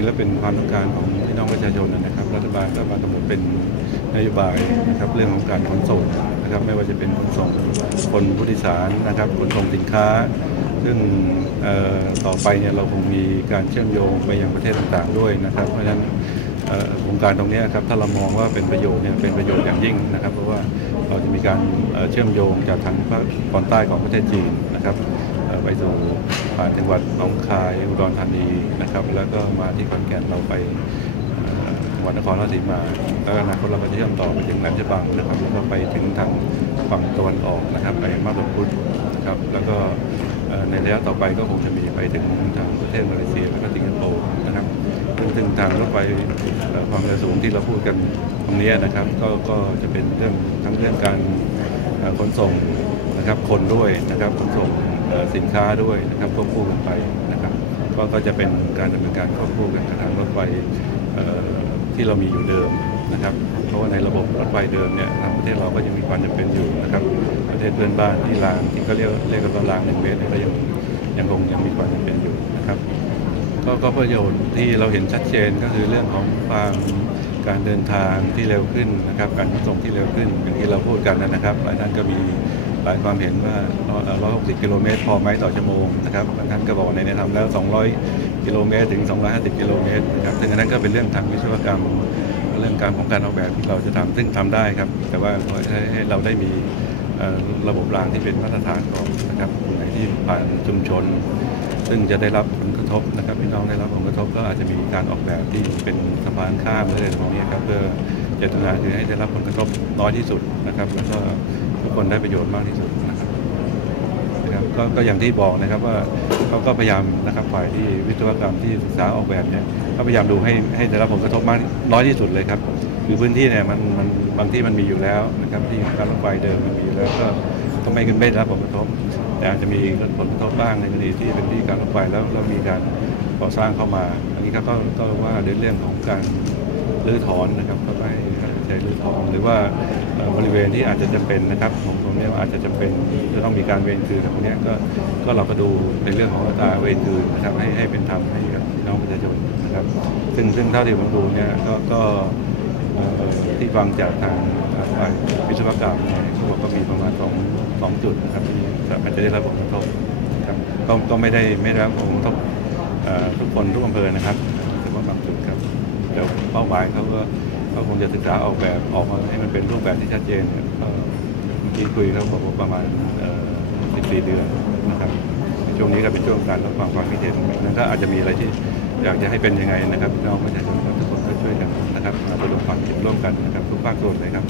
ริงๆแล้วเป็นความต้องการของพี่น้องประชาชนนะครับ รัฐบาลก็มากำหนดเป็นนโยบายนะครับเรื่องของการขนส่งนะครับไม่ว่าจะเป็นขนส่งคนผู้โดยสารนะครับขนส่งสินค้า ซึ่งต่อไปเนี่ยเราคงมีการเชื่อมโยงไปยังประเทศต่างๆด้วยนะครับ เพราะฉะนั้นโครงการตรงนี้ครับถ้าเรามองว่าเป็นประโยชน์เนี่ยเป็นประโยชน์อย่างยิ่งนะครับ เพราะว่าเราจะมีการเชื่อมโยงจากทางภาคตอนใต้ของประเทศจีนนะครับ ไปสู่ผ่านจังหวัดหนองคายอุดรธานีนะครับ แล้วก็มาที่ขอนแก่นเราไปจังหวัดนครราชสีมา แล้วอนาคตเราก็จะเชื่อมต่อไปถึงแหลมฉบังนะครับแล้วก็ไปถึงทางฝั่งตะวันออกนะครับ ไปมาบตาพุธนะครับ แล้วก็ในระยะต่อไปก็คงจะมีไปถึงทางประเทศมาเลเซียแล้วก็สิงคโปร์นะครับซึ่งซึ่งทางรถไฟความเร็วสูงที่เราพูดกันตรงนี้นะครับ ก็ก็จะเป็นเรื่องทั้งเรื่องการขนส่งนะครับคนด้วยนะครับขนส่ง สินค้าด้วยนะครับควบคู่กันไปนะครับก็ก็จะเป็นการดำเนินการควบคู่กันกับทางรถไฟที่เรามีอยู่เดิมนะครับ เพราะว่าในระบบรถไฟเดิมเนี่ยทางประเทศเราก็ยังมีความจำเป็นอยู่นะครับ ประเทศเพื่อนบ้านที่รางที่เขาเรียกเรียกกันว่ารางหนึ่งเมตรก็ยังยังคงยังมีความจำเป็นอยู่นะครับก็ก็ประโยชน์ที่เราเห็นชัดเจนก็คือเรื่องของความการเดินทางที่เร็วขึ้นนะครับ การขนส่งที่เร็วขึ้นอย่างที่เราพูดกันนะครับหลายท่านก็มี หลายความเห็นว่า 160 กิโลเมตรพอไหมต่อชั่วโมงนะครับบางท่านก็บอกในในทำแล้ว 200 กิโลเมตรถึง 250 กิโลเมตรนะครับซึ่งอันนั้นก็เป็นเรื่องทางวิศวกรรม เรื่องการของการออกแบบที่เราจะทำซึ่งทำได้ครับ แต่ว่าให้ให้เราได้มีระบบรางที่เป็นมาตรฐานก่อนนะครับในที่ผ่านชุมชน ซึ่งจะได้รับผลกระทบนะครับพี่น้องได้รับผลกระทบก็อาจจะมีการออกแบบที่เป็นสะพานข้ามอะไรตรงนี้ครับเพื่อเจตนาคือให้ได้รับผลกระทบน้อยที่สุดนะครับแล้วก็ คนได้ประโยชน์มากที่สุดนะครับนะครับก็ก็อย่างที่บอกนะครับว่าเขาก็พยายามนะครับฝ่ายที่วิศวกรรมที่ศึกษาออกแบบเนี่ยก็พยายามดูให้ให้ได้รับผลกระทบมากน้อยที่สุดเลยครับคือพื้นที่เนี่ยมันมันบางที่มันมีอยู่แล้วนะครับที่การรถไฟเดิมมันมีอยู่แล้วก็ก็ไม่ไม่ได้รับผลกระทบ แต่อาจจะมีผลกระทบบ้างในกรณีที่เป็นที่การรถไฟแล้วแล้วมีการก่อสร้างเข้ามา อันนี้ก็ก็ว่าในเรื่องของการรื้อถอนนะครับก็ไปใช้รื้อถอนหรือว่า บริเวณที่อาจจะจำเป็นนะครับผมตรงนี้อาจจะจำเป็นจะต้องมีการเวรคืนตรงนี้ก็ก็เราก็ดูในเรื่องของอัตราเวรคืนนะครับให้ให้เป็นธรรมให้กับพี่น้องประชาชนนะครับ ซึ่งซึ่งเท่าที่ผมดูเนี่ยก็ก็ที่ฟังจากทางฝ่ายวิศวกรรมเนี่ยเขาบอกก็มีประมาณสองสองจุดนะครับที่อาจจะได้รับผลกระทบนะครับก็ก็ไม่ได้ไม่ได้รับผลกระทบทุกคนทุกอำเภอนะครับแต่ว่าบางจุดครับเดี๋ยวเป้าหมายเขาก็ ก็คงจะศึกษาออกแบบออกมาให้มันเป็นรูปแบบที่ชัดเจนเนี่ยก็เมื่อกี้คุยแล้วบอกว่าประมาณเอ่อ14 เดือนนะครับช่วงนี้ก็เป็นช่วงการรับฟังความคิดเห็นนั้นก็อาจจะมีอะไรที่อยากจะให้เป็นยังไงนะครับน้องประชาชนทุกคนก็ช่วยกันนะครับมาประดมความคิดร่วมกันนะครับทุกภาคส่วนเลยครับ